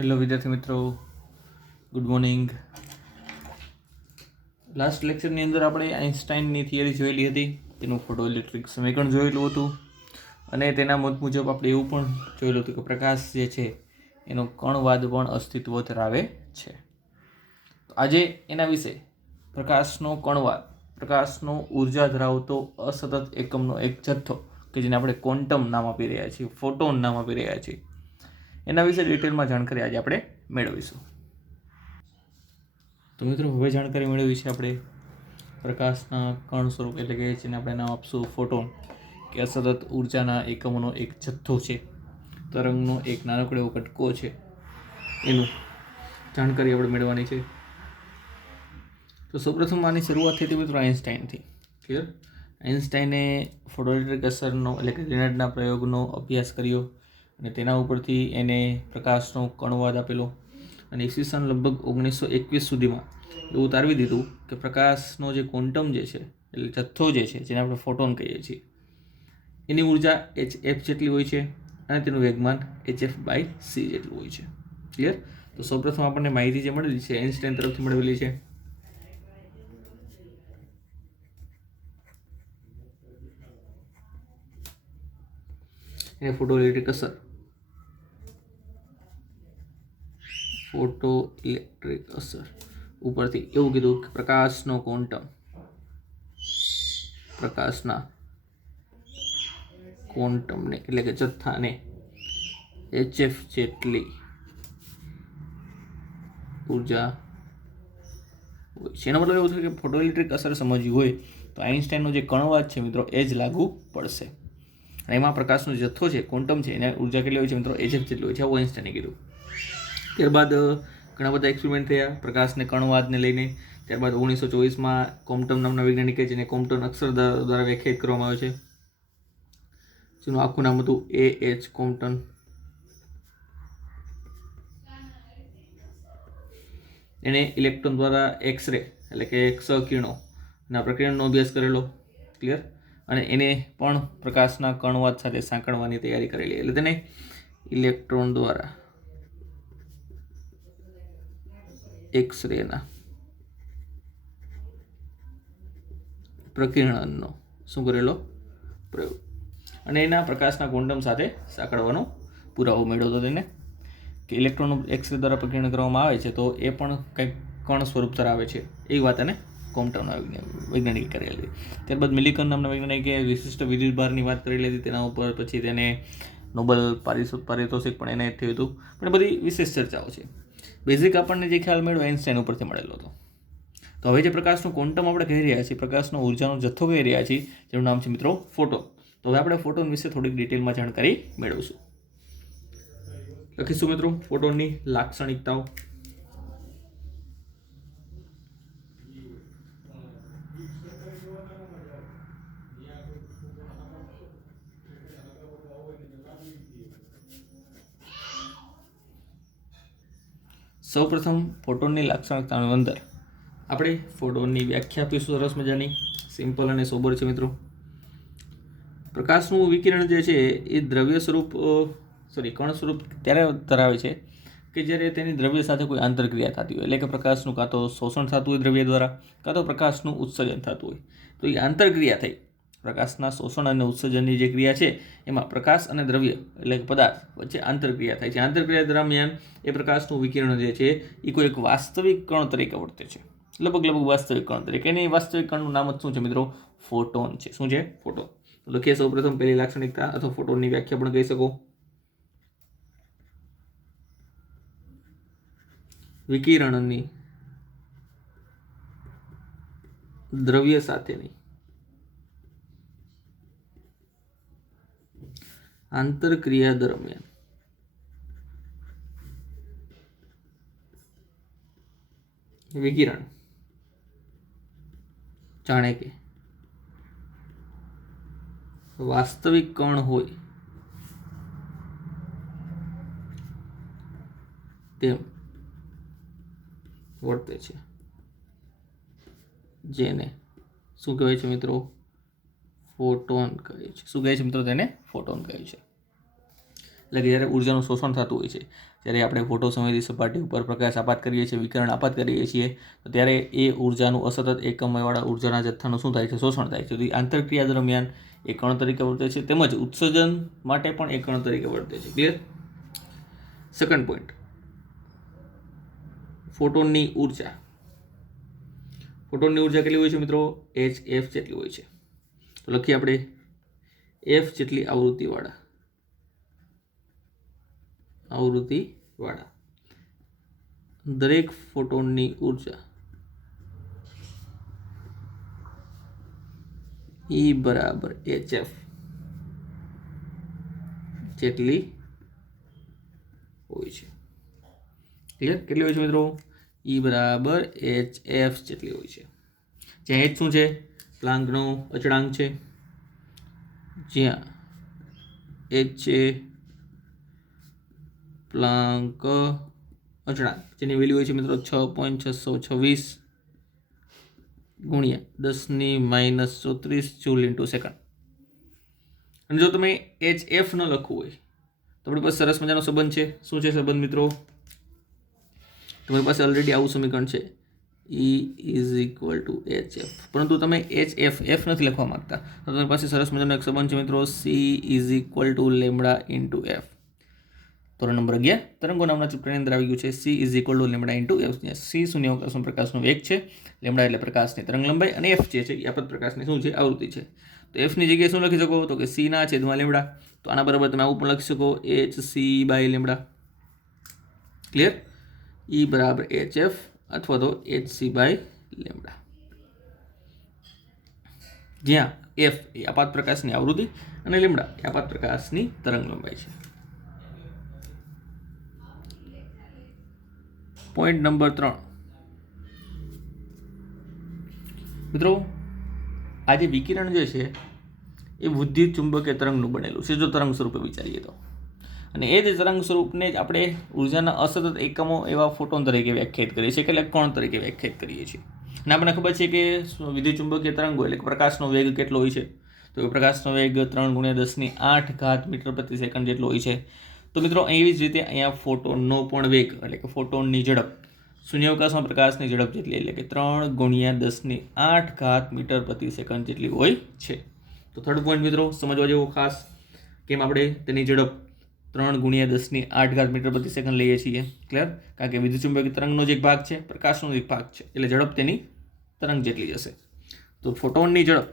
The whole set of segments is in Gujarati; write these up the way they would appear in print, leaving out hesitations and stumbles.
હેલો વિદ્યાર્થી મિત્રો, ગુડ મોર્નિંગ. લાસ્ટ લેક્ચરની અંદર આપણે આઇન્સ્ટાઈનની થિયરી જોયેલી હતી, તેનું ફોટો ઇલેક્ટ્રિક સમીકરણ જોયેલું હતું અને તેના મત મુજબ આપણે એવું પણ જોયેલું હતું કે પ્રકાશ જે છે એનો કણવાદ પણ અસ્તિત્વ ધરાવે છે. તો આજે એના વિશે પ્રકાશનો કણવાદ, પ્રકાશનો ઉર્જા ધરાવતો અસતત એકમનો એક જથ્થો કે જેને આપણે ક્વોન્ટમ નામ આપી રહ્યા છીએ, ફોટોન નામ આપી રહ્યા છીએ, એના વિશે ડિટેલમાં જાણકારી આજે આપણે મેળવીશું. તો મિત્રો, હવે જાણકારી મેળવી છે આપણે પ્રકાશના કણ સ્વરૂપ, એટલે કે જેને આપણે નામ આપશું ફોટોન, કે અસતત ઉર્જાના એકમોનો એક જથ્થો છે, તરંગનો એક નાનકડો એવો કટકો છે, એનું જાણકારી આપણે મેળવવાની છે. તો સૌપ્રથમ આની શરૂઆત થઈ હતી મિત્રો આઇન્સ્ટાઈનથી. ક્લિયર? આઇન્સ્ટાઈને ફોટોઇલેક્ટ્રિક અસરનો એટલે કે લેનાર્ડના પ્રયોગનો અભ્યાસ કર્યો અને તેના ઉપરથી એને પ્રકાશનો કણવાદ આપેલો અને ઈસવીસન લગભગ 1921 સુધીમાં એવું તારવી દીધું કે પ્રકાશનો જે ક્વોન્ટમ જે છે એટલે જથ્થો જે છે, જેને આપણે ફોટોન કહીએ છીએ, એની ઉર્જા hf જેટલી હોય છે અને તેનું વેગમાન hf/c જેટલું હોય છે. ક્લિયર? તો સૌપ્રથમ આપણને માહિતી જે મળેલી છે આઇન્સ્ટાઈન તરફથી મેળવેલી છે. એને ફોટોઇલેક્ટ્રિક અસર, ફોટોઇલેક્ટ્રિક અસર ઉપરથી એવું કીધું કે પ્રકાશનો ક્વોન્ટમ, પ્રકાશના ક્વોન્ટમને એટલે કે જથ્થાને hf જેટલી ઉર્જા હોય છે. એનો મતલબ એવું થયું કે ફોટોઇલેક્ટ્રિક અસર સમજવી હોય તો આઇન્સ્ટાઈનનો જે કણવાદ છે મિત્રો એ જ લાગુ પડશે. અને એમાં પ્રકાશનો જથ્થો છે, ક્વોન્ટમ છે, એને ઉર્જા કેટલી હોય છે મિત્રો? hf જેટલી હોય છે, આવું આઇન્સ્ટાઈને કીધું. ત્યારબાદ ઘણા બધા એક્સપેરિમેન્ટ થયા પ્રકાશને કણવાદને લઈને. ત્યારબાદ 1924માં કોમ્પટન નામના વૈજ્ઞાનિકે, જેને કોમ્પટન અક્ષર દ્વારા વ્યાખ્યાયિત કરવામાં આવે છે, જેનું આખું નામ હતું A.H. કોમ્પટન. એણે ઇલેક્ટ્રોન દ્વારા એક્સરે એટલે કે ક્ષ-કિરણોના પ્રકિરણનો અભ્યાસ કરેલો. ક્લિયર? અને એને પણ પ્રકાશના કણવાદ સાથે સાંકળવાની તૈયારી કરેલી, એટલે તેને ઇલેક્ટ્રોન દ્વારા એક્સરેના પ્રકિરણનો શું કરેલો? પ્રયોગ. અને એના પ્રકાશના ક્વોન્ટમ સાથે સાંકળવાનો પુરાવો મેળવ્યો હતો તેને, કે ઇલેક્ટ્રોન એક્સરે દ્વારા પ્રકિરણ કરવામાં આવે છે તો એ પણ કંઈક કણ સ્વરૂપ ધરાવે છે, એ વાત એને કોમ્પટનના વૈજ્ઞાનિકે કરેલી. ત્યારબાદ મિલિકન નામના વૈજ્ઞાનિકે વિશિષ્ટ વિદ્યુતભારની વાત કરેલી હતી, તેના ઉપર પછી તેને નોબેલ પારિતોષિક પણ એને થયું હતું. પણ બધી વિશેષ ચર્ચાઓ છે. બેઝિક આપણને જે ખ્યાલ મેળવ્યો આઇન્સ્ટાઈન ઉપરથી મળેલો હતો. તો હવે જે પ્રકાશનું ક્વોન્ટમ આપણે કહી રહ્યા છીએ, પ્રકાશનો ઉર્જાનો જથ્થો કહી રહ્યા છીએ, જેનું નામ છે મિત્રો ફોટોન. તો હવે આપણે ફોટોન વિશે થોડીક ડિટેલમાં જાણકારી મેળવીશું. લખીશું મિત્રો ફોટોનની લાક્ષણિકતાઓ. સૌપ્રથમ ફોટોનની લાક્ષણિકતાની અંદર આપણે ફોટોનની વ્યાખ્યા આપીશું સરસ મજાની, સિમ્પલ અને સોબર છે મિત્રો. પ્રકાશનું વિકિરણ જે છે એ દ્રવ્ય સ્વરૂપ કણ સ્વરૂપ ત્યારે ધરાવે છે કે જ્યારે તેની દ્રવ્ય સાથે કોઈ આંતરક્રિયા થતી હોય, એટલે કે પ્રકાશનું કાં તો શોષણ થતું હોય દ્રવ્ય દ્વારા, કાં તો પ્રકાશનું ઉત્સર્જન થતું હોય. તો એ આંતરક્રિયા થઈ, પ્રકાશના શોષણ અને ઉત્સર્જનની જે ક્રિયા છે એમાં પ્રકાશ અને દ્રવ્ય એટલે કે પદાર્થ વચ્ચે આંતરક્રિયા થાય છે. આંતરક્રિયા દરમિયાન એ પ્રકાશનું વિકિરણ જે છે એ કોઈ એક વાસ્તવિક કણ તરીકે વર્તે છે, લગભગ વાસ્તવિક કણ તરીકે. એની વાસ્તવિક કણનું નામ જ શું છે મિત્રો? ફોટોન છે. શું છે? ફોટોન. લખીએ સૌપ્રથમ પહેલી લાક્ષણિકતા અથવા ફોટોનની વ્યાખ્યા પણ કહી શકો. વિકિરણની દ્રવ્ય સાથેની આંતરક્રિયા દરમિયાન વિકિરણ જાણે કે વાસ્તવિક કણ હોય તેમ વર્તે છે, જેને શું કહેવાય છે મિત્રો? ફોટોન કહે છે. શું કહે છે મિત્રો? તેને ફોટોન કહે છે. એટલે કે જ્યારે ઉર્જાનું શોષણ થતું હોય છે, જ્યારે આપણે ફોટો સંવેદી સપાટી ઉપર પ્રકાશ આપાત કરીએ છીએ, વિકિરણ આપાત કરીએ છીએ, તો ત્યારે એ ઉર્જાનું અસતત એકમવાળા ઉર્જાના જથ્થાનું શું થાય છે? શોષણ થાય છે. તો આંતરક્રિયા દરમિયાન એ કણ તરીકે વર્તે છે, તેમજ ઉત્સર્જન માટે પણ એ કણ તરીકે વર્તે છે. ક્લિયર? સેકન્ડ પોઈન્ટ, ફોટોનની ઉર્જા. ફોટોનની ઉર્જા કેટલી હોય છે મિત્રો? hf જેટલી હોય છે. તો લખીએ આપણે f જેટલી આવૃત્તિવાળા દરેક ફોટોનની ઉર્જા E બરાબર hf જેટલી હોય છે. ક્લિયર? કેટલી હોય છે મિત્રો? E બરાબર hf જેટલી હોય છે. જ્યાં h શું છે? પ્લાન્કનો અચળાંક છે. જ્યાં h છે પ્લાન્ક અચળાંક, જેની વેલ્યુ હોય છે મિત્રો 6.626 ગુણ્યા 10⁻³ જૂલ ઇન્ટુ સેકન્ડ. અને જો તમે hf ન લખવું હોય તો આપણી પાસે સરસ મજાનો સંબંધ છે. શું છે સંબંધ મિત્રો? તમારી પાસે ઓલરેડી આવું સમીકરણ છે, E = hf, પરંતુ તમે f નથી લખવા માંગતા, તો તમારી પાસે સરસ મજાનો એક સંબંધ છે મિત્રો, C = λ × f. ધોરણ નંબર 11 તરંગો નામના ચેપ્ટરની અંદર આવી ગયું છે. C = λ × f. C શૂન્યાવકાશનો પ્રકાશનો વેગ છે, લેમ્ડા એટલે પ્રકાશની તરંગ લંબાઈ, અને f જે છે એ આપત પ્રકાશની શું છે? આવૃત્તિ છે. તો f ની જગ્યાએ શું લખી શકો? તો કે c ના છેદમાં લેમ્ડા. તો આના બરાબર તમે આવું પણ લખી શકો, hc/λ. ક્લિયર? E બરાબર hf અથવા તો hc/λ, જ્યાં f એ આપાત પ્રકાશની આવૃત્તિ અને લેમ્ડા એ આપાત પ્રકાશની તરંગ લંબાઈ છે. પોઈન્ટ નંબર 3 મિત્રો, આ જે વિકિરણ જે છે એ વિદ્યુત ચુંબકીય તરંગનું બનેલું છે, જો તરંગ સ્વરૂપે વિચારીએ તો. અને એ જ તરંગ સ્વરૂપને જ આપણે ઉર્જાના અસતત એકમો એવા ફોટોન તરીકે વ્યાખ્યાયિત કરીએ છીએ, એટલે કણ તરીકે વ્યાખ્યાયિત કરીએ છીએ. અને આપણને ખબર છે કે વિદ્યુત ચુંબકીય તરંગો એટલે પ્રકાશનો વેગ કેટલો હોય છે? તો પ્રકાશનો વેગ 3 × 10⁸ મીટર/સેકન્ડ જેટલો હોય છે. તો મિત્રો એવી જ રીતે અહીંયા ફોટોનનો પણ વેગ એટલે કે ફોટોનની ઝડપ શૂન્યાવકાશમાં પ્રકાશની ઝડપ જેટલી, એટલે કે 3 × 10⁸ મીટર/સેકન્ડ જેટલી હોય છે. તો થર્ડ પોઈન્ટ મિત્રો સમજવા જેવો ખાસ, કેમ આપણે તેની ઝડપ 3 × 10⁸ મીટર/સેકન્ડ લઈએ છીએ. ક્લિયર? કારણ કે વિદ્યુત ચુંબકીય તરંગનો જ એક ભાગ છે, પ્રકાશનો એક ભાગ છે, એટલે ઝડપ તેની તરંગ જેટલી હશે. તો ફોટોનની ઝડપ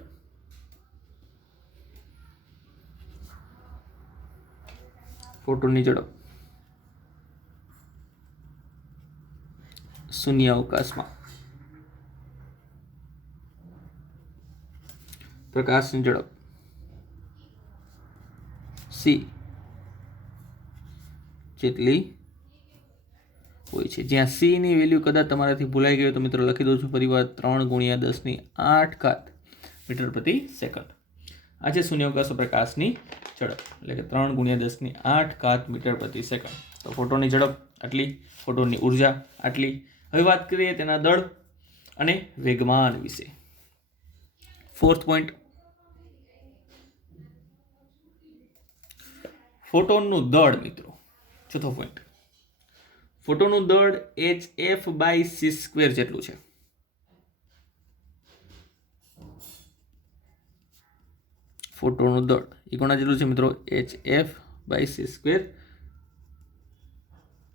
શૂન્યાવકાશમાં પ્રકાશની ઝડપ c જેટલી હોય છે. જ્યાં c ની વેલ્યુ કદાચ તમારાથી ભૂલાઈ ગઈ તો મિત્રો લખી દઉં છું ફરીવાર, 3 × 10⁸ મીટર/સેકન્ડ. આ છે શૂન્યાવકાશ પ્રકાશની ઝડપ, એટલે કે 3 × 10⁸ મીટર/સેકન્ડ. તો ફોટોનની ઝડપ આટલી, ફોટોનની ઉર્જા આટલી. હવે વાત કરીએ તેના દળ અને વેગમાન વિશે. ફોર્થ પોઈન્ટ, ફોટોનનું દળ મિત્રો. ચોથો પોઈન્ટ, ફોટોનનું દળ hf/c² જેટલું છે. ફોટોનનું દળ એ કોના જેટલું છે મિત્રો? hf/c²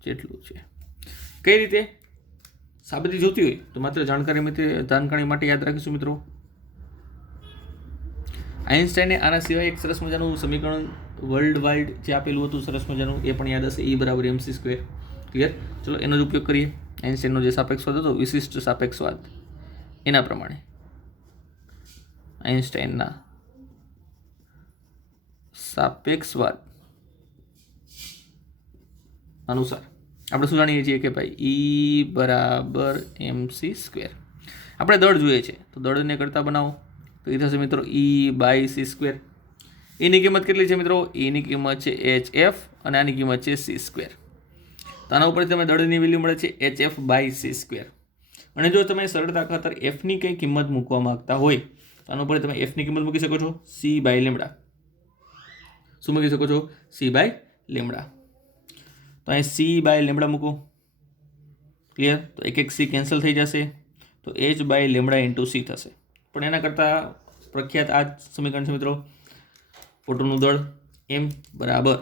જેટલું છે. કઈ રીતે સાબિતી જોતી હોય તો માત્ર જાણકારી માટે યાદ રાખીશું મિત્રો. આઇન્સ્ટાઈને આના સિવાય એક સરસ મજાનું સમીકરણ વર્લ્ડ વાઇડ જે આપેલું હતું સરસ મજાનું, એ પણ યાદ હશે, E = mc². ક્લિયર? ચલો એનો જ ઉપયોગ કરીએ. આઇન્સ્ટાઈનનો જે સાપેક્ષવાદ હતો, વિશિષ્ટ સાપેક્ષવાદ, એના પ્રમાણે આઇન્સ્ટાઈનના સાપેક્ષવાદ અનુસાર આપણે શું જાણીએ છીએ કે ભાઈ E = mc². આપણે દળ જોઈએ છે તો દળને કરતા બનાવો તો એ થશે મિત્રો E/c². એની કિંમત કેટલી છે મિત્રો? એની કિંમત છે hf અને આની કિંમત છે c². તો આના ઉપર તમે દળની વેલ્યુ મળે છે hf/c². અને જો તમે સરળતા ખાતર f ની કંઈ કિંમત મૂકવા માંગતા હોય તો આના ઉપર તમે f ની કિંમત મૂકી શકો છો c/λ. શું મૂકી શકો છો? c/λ. લેમડા. તો અહીં સી બાય લેમડા મૂકો. ક્લિયર? તો એક સી કેન્સલ થઈ જશે, તો H by lambda into C થશે. પણ એના કરતાં પ્રખ્યાત આ સમીકરણ છે મિત્રો, ફોટોનનું દળ એમ બરાબર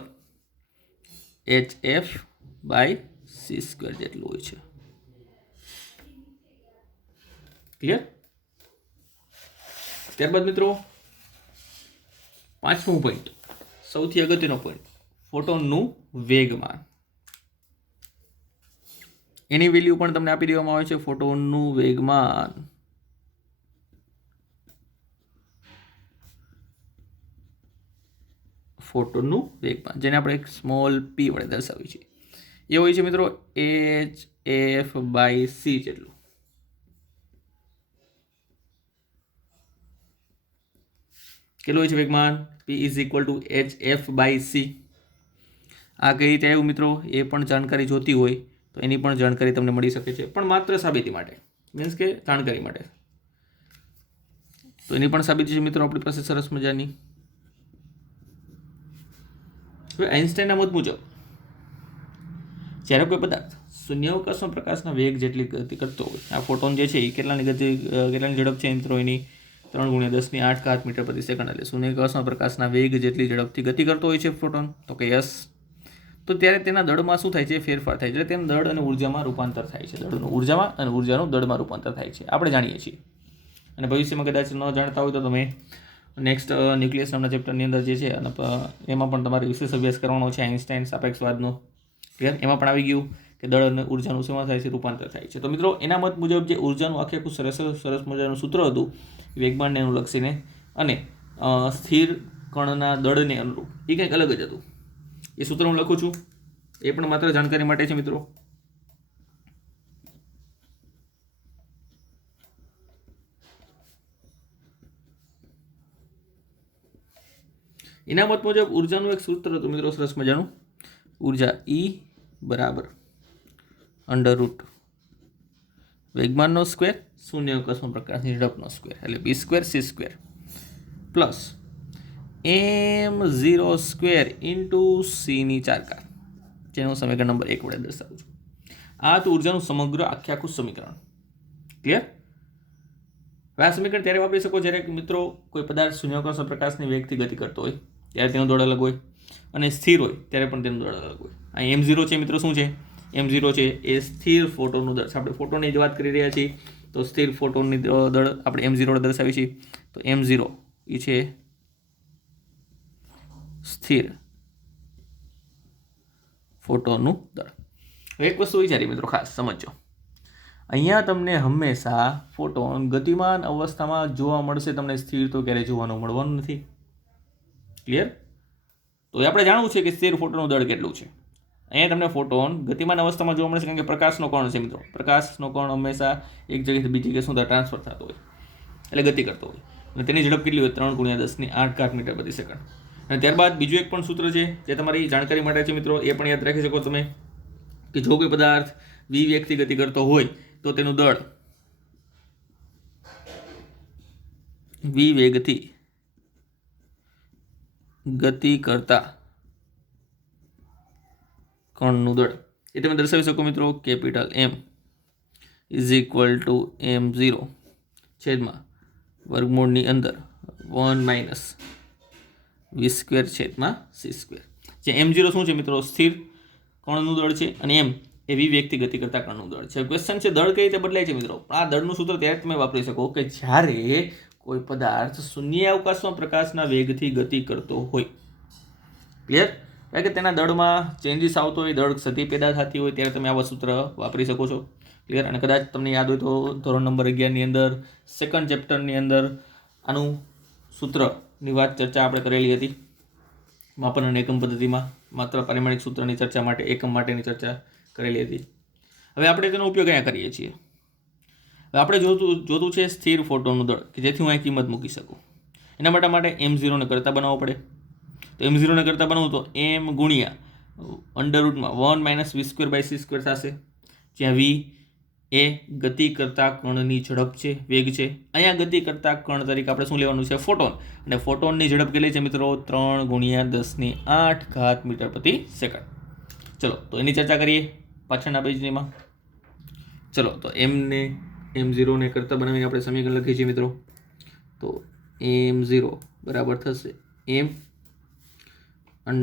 H F by C square જેટલું હોય છે. ક્લિયર? ત્યારબાદ મિત્રો 5મો પોઈન્ટ, સૌથી અગત્યનો પોઈન્ટ, ફોટોનનું વેગમાન. એની વેલ્યુ પણ તમને આપી દેવામાં આવે છે. ફોટોનનું વેગમાન જેને આપણે એક સ્મોલ પી વડે દર્શાવીએ છીએ, એ હોય છે મિત્રો એચ એફ બાય સી જેટલું. કેટલું હોય છે વેગમાન? P is equal to H F by C. આ કઈ રીતે આવ્યું મિત્રો, એ પણ જાણકારી જોતી હોય તો એની પણ જાણકારી તમને મળી શકે છે, પણ માત્ર સાબિતી માટે, મીન્સ કે જાણકારી માટે. તો એની પણ સાબિતી છે મિત્રો આપણી પાસે સરસ મજાની. હવે આઇન્સ્ટાઈનના મત મુજબ જ્યારે કોઈ પદાર્થ શૂન્યાવકાશમાં પ્રકાશના વેગ જેટલી ગતિ કરતો હોય, આ ફોટોન જે છે એ કેટલાની ઝડપ છે મિત્રો એની 3×10⁸ મીટર પ્રતિ સેકન્ડ, એટલે શૂન્યાવકાશમાં પ્રકાશના વેગ જેટલી ઝડપથી ગતિ કરતો હોય છે ફોટોન, તો કે યસ. તો ત્યારે તેના દળમાં શું થાય છે? ફેરફાર થાય છે. એટલે તેનું દળ અને ઉર્જામાં રૂપાંતર થાય છે. દળનું ઉર્જામાં અને ઉર્જાનું દળમાં રૂપાંતર થાય છે, આપણે જાણીએ છીએ. અને ભવિષ્યમાં કદાચ ન જાણતા હોય તો તમે નેક્સ્ટ ન્યુક્લિયસ નામના ચેપ્ટરની અંદર જે છે અને એમાં પણ તમારે વિશેષ અભ્યાસ કરવાનો છે આઇન્સ્ટાઈન સાપેક્ષવાદનો. ક્લિયર? એમાં પણ આવી ગયું કે દળ અને ઉર્જાનું શેમાં થાય છે? રૂપાંતર થાય છે. તો મિત્રો એના મત મુજબ જે ઉર્જાનું આખું સરસ મજાનું સૂત્ર હતું વેગમાનને અનુલક્ષીને અને સ્થિર કણના દળને અનુરૂપ, એ કંઈક અલગ જ હતું. એ સૂત્ર હું લખું છું, એ પણ માત્ર જાણકારી માટે છે મિત્રો. એના મત મુજબ ઉર્જાનું એક સૂત્ર હતું મિત્રો સરસ મજાનું, ઉર્જા ઈ બરાબર √ વેગમાનનો સ્ક્વેર શૂન્યાવકાશમાં પ્રકાશની ઝડપનો સ્ક્વેર, એટલે b²c² plus m0² into c⁴, જેનું સમીકરણ નંબર 1 વડે દર્શાવું છું. આ તો ઉર્જાનું સમગ્ર આખું સમીકરણ. ક્લિયર? હવે આ સમીકરણ ત્યારે વાપરી શકો જ્યારે મિત્રો કોઈ પદાર્થ શૂન્યાવકાશમાં પ્રકાશની વેગથી ગતિ કરતો હોય ત્યારે તેનું દળ અલગ હોય, અને સ્થિર હોય ત્યારે પણ તેનું દળ અલગ હોય. અહીં m0 છે મિત્રો, શું છે? m0 છે એ સ્થિર ફોટોનનું દળ. આપણે ફોટોનની જ વાત કરી રહ્યા છીએ, તો સ્થિર ફોટોનની દળ આપણે m0 વડે દર્શાવી છીએ. તો m0 એ છે સ્થિર ફોટોનનું દળ. એક વસ્તુ વિચારી મિત્રો ખાસ સમજો, અહીંયા તમને હંમેશા ફોટોન ગતિમાન અવસ્થામાં જોવા મળશે, તમને સ્થિર તો ક્યારેય જોવાનું મળવાનું નથી. ક્લિયર? તો આપણે જાણવું છે કે સ્થિર ફોટોનું દળ કેટલું છે. અહીંયા તમને ફોટોન ગતિમાન અવસ્થામાં જોવા મળશે, કારણ કે પ્રકાશનો કણ છે મિત્રો. પ્રકાશનો કણ હંમેશા એક જગ્યાએથી બીજી જગ્યાએ શું થાય? ટ્રાન્સફર થતો હોય, એટલે ગતિ કરતો હોય. અને તેની ઝડપ કેટલી હોય? 3×10⁸ મીટર પ્રતિ સેકન્ડ. અને ત્યારબાદ બીજું એક પણ સૂત્ર છે જે તમારી જાણકારી માટે છે મિત્રો, એ પણ યાદ રાખી શકો તમે, કે જો કોઈ પદાર્થ v વેગથી ગતિ કરતો હોય તો તેનું દળ v વેગથી ગતિ કરતા કણનું દળ એ તમે દર્શાવી શકો મિત્રો, capital M is equal two m0 છેદમાં વર્ગમૂળની અંદર 1 - v²/c². જે m0 શું છે મિત્રો? સ્થિર કણનું દળ છે, અને m એ v વેગથી ગતિ કરતા કણનું દળ છે. ક્વેશ્ચન છે દળ કઈ રીતે બદલાય છે મિત્રો? આ દળનું સૂત્ર ત્યારે તમે વાપરી શકો કે જ્યારે કોઈ પદાર્થ શૂન્યાવકાશમાં પ્રકાશના વેગથી ગતિ કરતો હોય. ક્લિયર? કારણ કે તેના દળમાં ચેન્જીસ આવતો હોય, દળ ગતિ પેદા થતી હોય ત્યારે તમે આવા સૂત્ર વાપરી શકો છો. ક્લિયર? અને કદાચ તમને યાદ હોય તો ધોરણ નંબર 11ની અંદર સેકન્ડ ચેપ્ટરની અંદર આનું સૂત્રની વાત ચર્ચા આપણે કરેલી હતી. માપન અને એકમ પદ્ધતિમાં માત્ર પારિમાણિક સૂત્રની ચર્ચા માટે એકમ માટેની ચર્ચા કરેલી હતી. હવે આપણે તેનો ઉપયોગ અહીંયા કરીએ છીએ. હવે આપણે જોતું છે સ્થિર ફોટોનનું દળ, કે જેથી હું અહીં કિંમત મૂકી શકું. એના માટે m0 ને કરતા બનાવવો પડે. તો m0 ને કરતા બનાવું તો m ગુણ્યા √1 - v²/c² થશે, જ્યાં v એ ગતિ કરતા કણની ઝડપ છે, વેગ છે. અહીંયા ગતિ કરતા કણ તરીકે આપણે શું લેવાનું છે? ફોટોન. અને ફોટોનની ઝડપ કેટલી છે મિત્રો? 3 × 10⁸ મીટર પ્રતિ સેકન્ડ. ચલો તો એની ચર્ચા કરીએ પાછળના પેજમાં. ચલો તો m0 ને કરતા બનાવીને આપણે સમીકરણ લખીએ છીએ મિત્રો. તો m0 બરાબર થશે m √1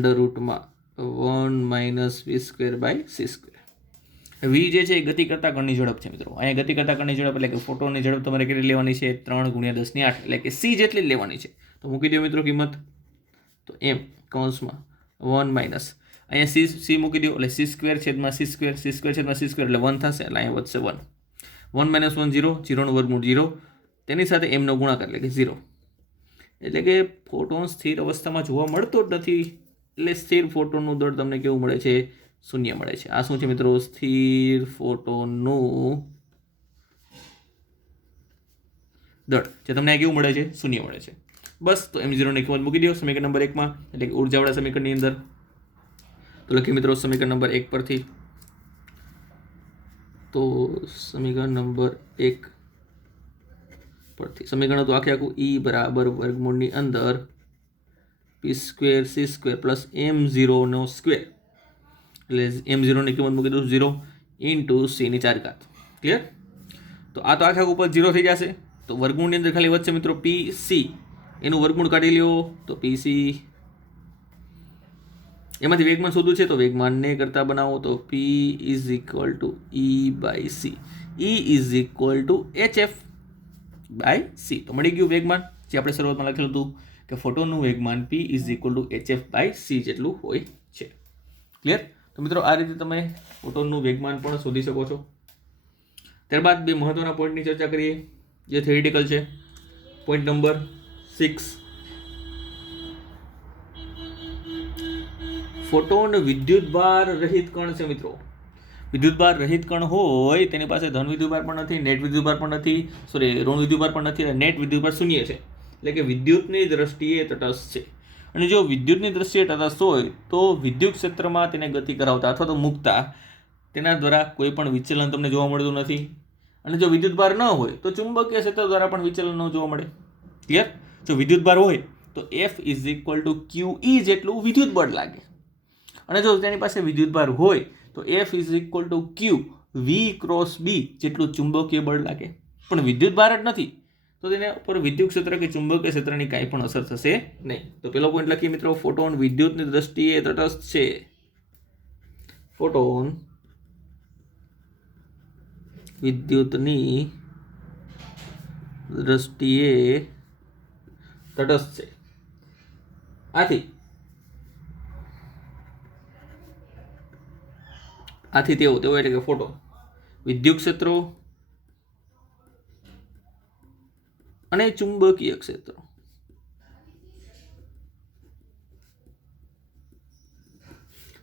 - v²/c². v જે છે એ ગતિ કરતા કણની ઝડપ છે મિત્રો. અહીંયા ગતિ કરતા કણની ઝડપ એટલે કે ફોટોનની ઝડપ તમારે કેટલી લેવાની છે? 3 × 10⁸ એટલે કે c જેટલી જ લેવાની છે. તો મૂકી દો મિત્રો કિંમત. તો m કૌંસમાં 1 - અહીંયા c મૂકી દો એટલે c²/c² એટલે 1 થશે. એટલે અહીંયા વધશે 1. 1 - 1 0, 0 નું વર્ગમૂળ 0, તેની સાથે m નો ગુણાકાર એટલે કે 0. એટલે કે ફોટોન સ્થિર અવસ્થામાં જોવા મળતો જ નથી. એટલે સ્થિર ફોટોનનું દળ તમને કેવું મળે છે? 0 મળે છે. આ શું છે મિત્રો? સ્થિર ફોટોનનું દળ જે તમને કેવું મળે છે? 0 મળે છે. બસ તો m0 ની કિંમત મૂકી દો સમીકરણ નંબર 1 માં, એટલે કે ઉર્જાવાળા સમીકરણની અંદર. તો લખીએ મિત્રો સમીકરણ નંબર 1 પરથી. તો સમીકરણ નંબર 1 પરથી સમીકરણ હતું આખું E બરાબર વર્ગમૂળની અંદર p²c² + m0². એટલે m0 ની કિંમત મૂકી દઉં 0 × c⁴. ક્લિયર? તો આ તો આખા ઉપર 0 થઈ જશે. તો વર્ગમૂળની અંદર ખાલી વધશે મિત્રો pc. એનું વર્ગમૂળ કાઢી લ્યો તો pc. એમાંથી વેગમાન શોધવું છે તો વેગમાનને કરતા બનાવો તો p = e/c. e = hf/c. તો મળી ગયું વેગમાન જે આપણે શરૂઆતમાં લખેલું હતું કે ફોટોનનું વેગમાન p = hf/c જેટલું હોય છે. ક્લિયર? તો મિત્રો આ રીતે તમે ફોટોનનું વેગમાન પણ શોધી શકો છો. ત્યારબાદ બે મહત્વના પોઈન્ટની ચર્ચા કરીએ જે થિયરિટિકલ છે. Point number 6. ફોટોન વિદ્યુતભાર રહિત કણ છે મિત્રો. વિદ્યુતભાર રહિત કણ હોય તેની પાસે ધન વિદ્યુતભાર પણ નથી, નેટ વિદ્યુતભાર પણ નથી, ઋણ વિદ્યુતભાર પણ નથી, અને નેટ વિદ્યુતભાર 0 છે. એટલે કે વિદ્યુતની દ્રષ્ટિએ તટસ્થ છે. અને જો વિદ્યુતની દ્રષ્ટિએ તટસ્થ હોય તો વિદ્યુત ક્ષેત્રમાં તેને ગતિ કરાવતા અથવા તો મૂકતા તેના દ્વારા કોઈ પણ વિચલન તમને જોવા મળતું નથી. અને જો વિદ્યુતભાર ન હોય તો ચુંબકીય ક્ષેત્ર દ્વારા પણ વિચલન ન જોવા મળે. ક્લિયર? જો વિદ્યુતભાર હોય તો F = QE જેટલું વિદ્યુત બળ લાગે. અને જો તેની પાસે વિદ્યુતભાર હોય તો F = Q V×B જેટલું ચુંબકીય બળ લાગે. પણ વિદ્યુતભાર જ નથી તો તેના પર વિદ્યુત ક્ષેત્ર કે ચુંબકીય ક્ષેત્રની કાંઈ પણ અસર થશે નહીં. તો પેલો પોઈન્ટ લખીએ મિત્રો, ફોટોન વિદ્યુતની દ્રષ્ટિએ તટસ્થ છે. ફોટોન વિદ્યુતની દ્રષ્ટિએ તટસ્થ છે. આથી તેઓ એટલે કે ફોટોન વિદ્યુત ક્ષેત્રો અને ચુંબકીય ક્ષેત્રો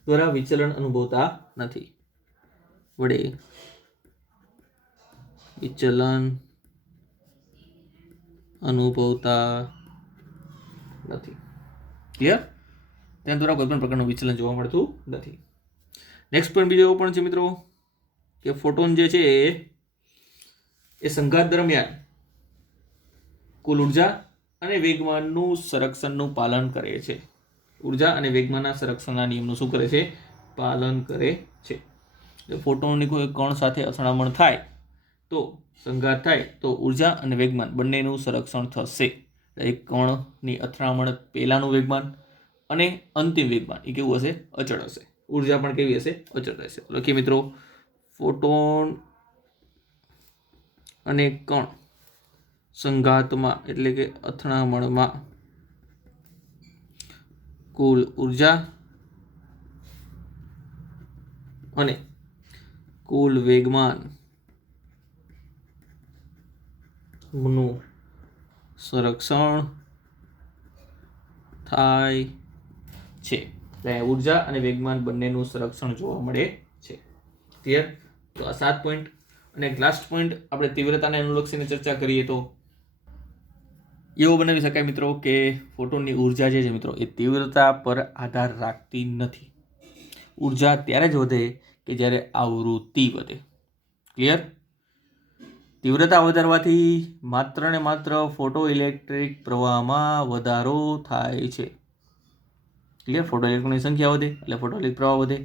દ્વારા વિચલન અનુભવતા નથી. વડે વિચલન અનુભવતા નથી. ક્લિયર? તેના દ્વારા કોઈ પણ પ્રકારનું વિચલન જોવા મળતું નથી. નેક્સ્ટ પોઈન્ટ બીજો એવો પણ છે મિત્રો કે ફોટોન જે છે એ સંઘાત દરમિયાન કુલ ઉર્જા અને વેગમાનનું સંરક્ષણનું પાલન કરે છે. ઉર્જા અને વેગમાનના સંરક્ષણના નિયમનું શું કરે છે? પાલન કરે છે. એટલે ફોટોનની કોઈ કણ સાથે અથડામણ થાય તો સંઘાત થાય તો ઉર્જા અને વેગમાન બંનેનું સંરક્ષણ થશે. એક કણની અથડામણ પહેલાનું વેગમાન અને અંતિમ વેગમાન એ કેવું હશે? અચળ હશે. ઉર્જા પણ કેવી હશે? અચળ રહેશે. લખીએ મિત્રો, ફોટોન અને કણ સંઘાતમાં એટલે કે અથડામણમાં કુલ ઉર્જા અને કુલ વેગમાન નું સંરક્ષણ થાય છે. ઉર્જા અને વેગમાન બંનેનું સંરક્ષણ જોવા મળે છે. ક્લિયર? તો આ 7 પોઈન્ટ. અને લાસ્ટ પોઈન્ટ આપણે તીવ્રતાને અનુલક્ષીને ચર્ચા કરીએ તો એવો બનાવી શકાય મિત્રો કે ફોટોનની ઉર્જા જે છે મિત્રો એ તીવ્રતા પર આધાર રાખતી નથી. ઉર્જા ત્યારે જ વધે કે જ્યારે આવૃત્તિ વધે. ક્લિયર? તીવ્રતા વધારવાથી માત્ર ને માત્ર ફોટો ઇલેક્ટ્રિક પ્રવાહમાં વધારો થાય છે. ક્લિયર? ફોટો ઇલેક્ટ્રોનની સંખ્યા વધે એટલે ફોટો ઇલેક્ટ્રિક પ્રવાહ વધે,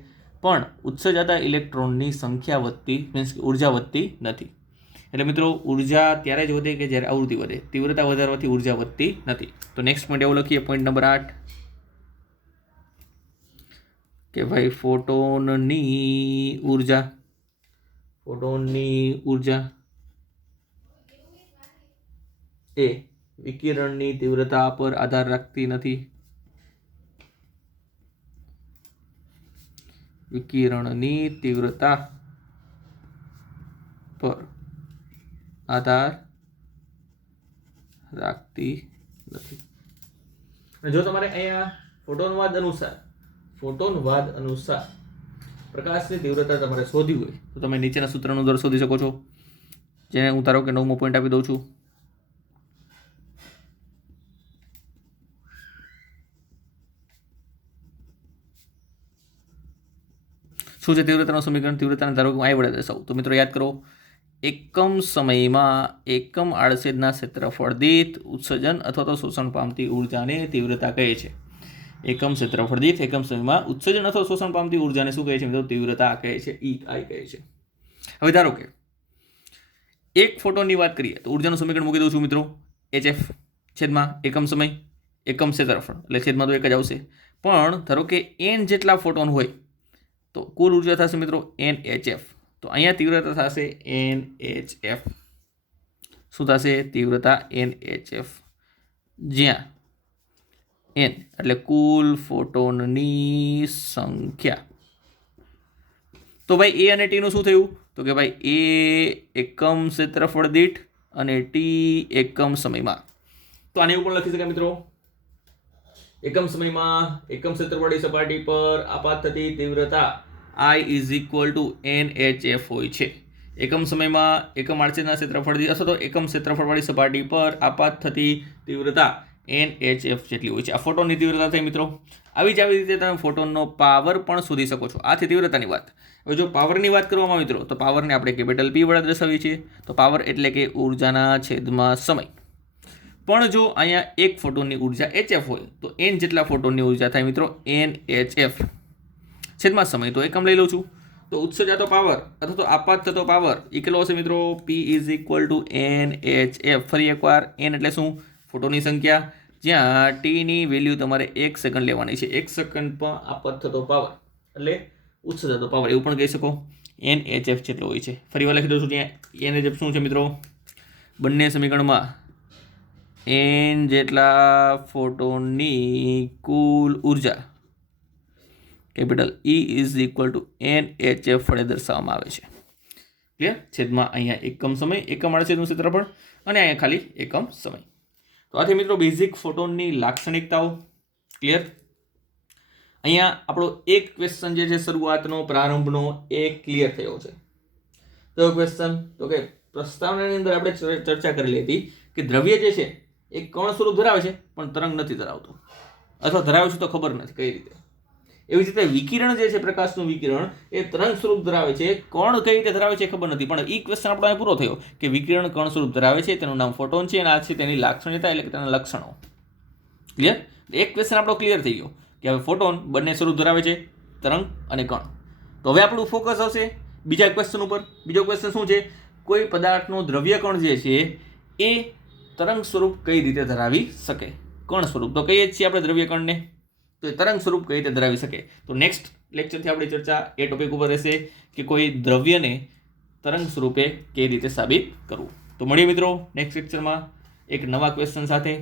પણ ઉત્સર્જાતા ઇલેક્ટ્રોનની સંખ્યા વધતી મીન્સ કે ઉર્જા વધતી નથી. એટલે મિત્રો ઉર્જા ત્યારે જ વધે કે જ્યારે આવૃત્તિ વધે. તીવ્રતા વધારવાથી ઉર્જા વધતી નથી. તો નેક્સ્ટ પોઈન્ટ એવો લખીએ, પોઈન્ટ નંબર 8 કે ભાઈ ફોટોનની ઉર્જા એ વિકિરણની તીવ્રતા પર આધાર રાખતી નથી. વિકિરણની તીવ્રતા પર આધાર રાખતી નથી. જો તમારે અહીંયા ફોટોનવાદ અનુસાર પ્રકાશની તીવ્રતા તમારે શોધવી હોય તો તમે નીચેના સૂત્રનો દર શોધી શકો છો, જેને હું ધારો કે 9મો પોઈન્ટ આપી દઉં છું. શું છે તીવ્રતાનું સમીકરણ? તીવ્રતાને ધારો કે હું આ વડે દર્શાવું તો મિત્રો યાદ કરો, એકમ સમયમાં એકમ આડછેદના ક્ષેત્રફળ દીઠ ઉત્સર્જન અથવા તો શોષણ પામતી ઉર્જાને તીવ્રતા કહે છે. એકમ ક્ષેત્રફળ દીઠ એકમ સમયમાં ઉત્સર્જન અથવા શોષણ પામતી ઉર્જાને શું કહે છે મિત્રો? તીવ્રતા કહે છે, EI કહે છે. હવે ધારો કે એક ફોટોનની વાત કરીએ તો ઉર્જાનું સમીકરણ મૂકી દઉં છું મિત્રો, HF છેદમાં એકમ સમય એકમ ક્ષેત્રફળ એટલે છેદમાં તો એક જ આવશે, પણ ધારો કે n જેટલા ફોટોન હોય તો કુલ ઉર્જા થશે મિત્રો NHF. તો અહીંયા તીવ્રતા થશે NHF. શું થશે? તીવ્રતા NHF, જ્યાં n એટલે કુલ ફોટોનની સંખ્યા. તો ભાઈ A અને T નું શું થયું? તો કે ભાઈ A એકમ ક્ષેત્રફળ દીઠ અને T એકમ સમયમાં. તો આને એવું પણ લખી શકાય મિત્રો, એકમ સમયમાં એકમ ક્ષેત્રફળની સપાટી પર આપાત થતી તીવ્રતા I = NHF હોય છે. એકમ સમયમાં એકમ આડછેદના ક્ષેત્રફળથી અથવા તો એકમ ક્ષેત્રફળવાળી સપાટી પર આપાત થતી તીવ્રતા NHF જેટલી હોય છે. આ ફોટોનની તીવ્રતા થઈ મિત્રો. આવી જ રીતે તમે ફોટોનનો પાવર પણ શોધી શકો છો. આ થી તીવ્રતાની વાત. હવે જો પાવરની વાત કરવામાં મિત્રો તો પાવરને આપણે કેપિટલ P વડે દર્શાવીએ છીએ. તો પાવર એટલે કે ઉર્જાના છેદમાં સમય. પણ જો અહીંયા એક ફોટોનની ઉર્જા HF હોય તો n જેટલા ફોટોનની ઉર્જા થાય મિત્રો NHF છેદમાં સમય. તો એકમ લઈ લઉં છું. તો ઉત્સર્જાતો પાવર અથવા તો આપાત થતો પાવર એ કેટલો હશે મિત્રો? P = NHF. ફરી એકવાર n એટલે શું? ફોટોની સંખ્યા, જ્યાં t ની વેલ્યુ તમારે 1 સેકન્ડ લેવાની છે. 1 સેકન્ડમાં આપાત થતો પાવર એટલે ઉત્સર્જાતો પાવર એવું પણ કહી શકો. NHF જેટલો હોય છે. ફરી વાર લખી દઉં છું. ત્યાં NHF શું છે મિત્રો? બંને સમીકરણમાં n જેટલા ફોટોનની કુલ ઉર્જા કેપિટલ E = NHF વડે દર્શાવવામાં આવે છે. ક્લિયર? છેદમાં અહીંયા એકમ સમય એકમ આડછેદનું ક્ષેત્રફળ અને અહીંયા ખાલી એકમ સમય. તો આથી મિત્રો બેઝિક ફોટોનની લાક્ષણિકતાઓ ક્લિયર. અહીંયા આપણો એક ક્વેશ્ચન જે છે શરૂઆતનો પ્રારંભનો એ ક્લિયર થયો છે. તો ક્વેશ્ચન તો કે પ્રસ્તાવનાની અંદર આપણે ચર્ચા કરેલી હતી કે દ્રવ્ય જે છે એ કણ સ્વરૂપ ધરાવે છે પણ તરંગ નથી ધરાવતો, અથવા ધરાવે છે તો ખબર નથી કઈ રીતે. એવી જ રીતે વિકિરણ જે છે પ્રકાશનું વિકિરણ એ તરંગ સ્વરૂપ ધરાવે છે, કણ કઈ રીતે ધરાવે છે ખબર નથી. પણ એ ક્વેશ્ચન આપણો અહીં પૂરો થયો કે વિકિરણ કણ સ્વરૂપ ધરાવે છે, તેનું નામ ફોટોન છે અને આ છે તેની લાક્ષણિકતા એટલે કે તેના લક્ષણો. ક્લિયર? એક ક્વેશ્ચન આપણો ક્લિયર થઈ ગયો કે હવે ફોટોન બંને સ્વરૂપ ધરાવે છે, તરંગ અને કણ. તો હવે આપણું ફોકસ હશે બીજા ક્વેશ્ચન ઉપર. બીજો ક્વેશ્ચન શું છે? કોઈ પદાર્થનું દ્રવ્ય કણ જે છે એ તરંગ સ્વરૂપ કઈ રીતે ધરાવી શકે? કણ સ્વરૂપ તો કહીએ જ છીએ આપણે દ્રવ્ય કણને, તો એ તરંગ સ્વરૂપ કઈ રીતે ધરાવી શકે? તો નેક્સ્ટ લેક્ચરથી આપણી ચર્ચા એ ટોપિક ઉપર રહેશે કે કોઈ દ્રવ્યને તરંગ સ્વરૂપે કઈ રીતે સાબિત કરવું. તો મળીએ મિત્રો નેક્સ્ટ લેક્ચરમાં એક નવા ક્વેશ્ચન સાથે.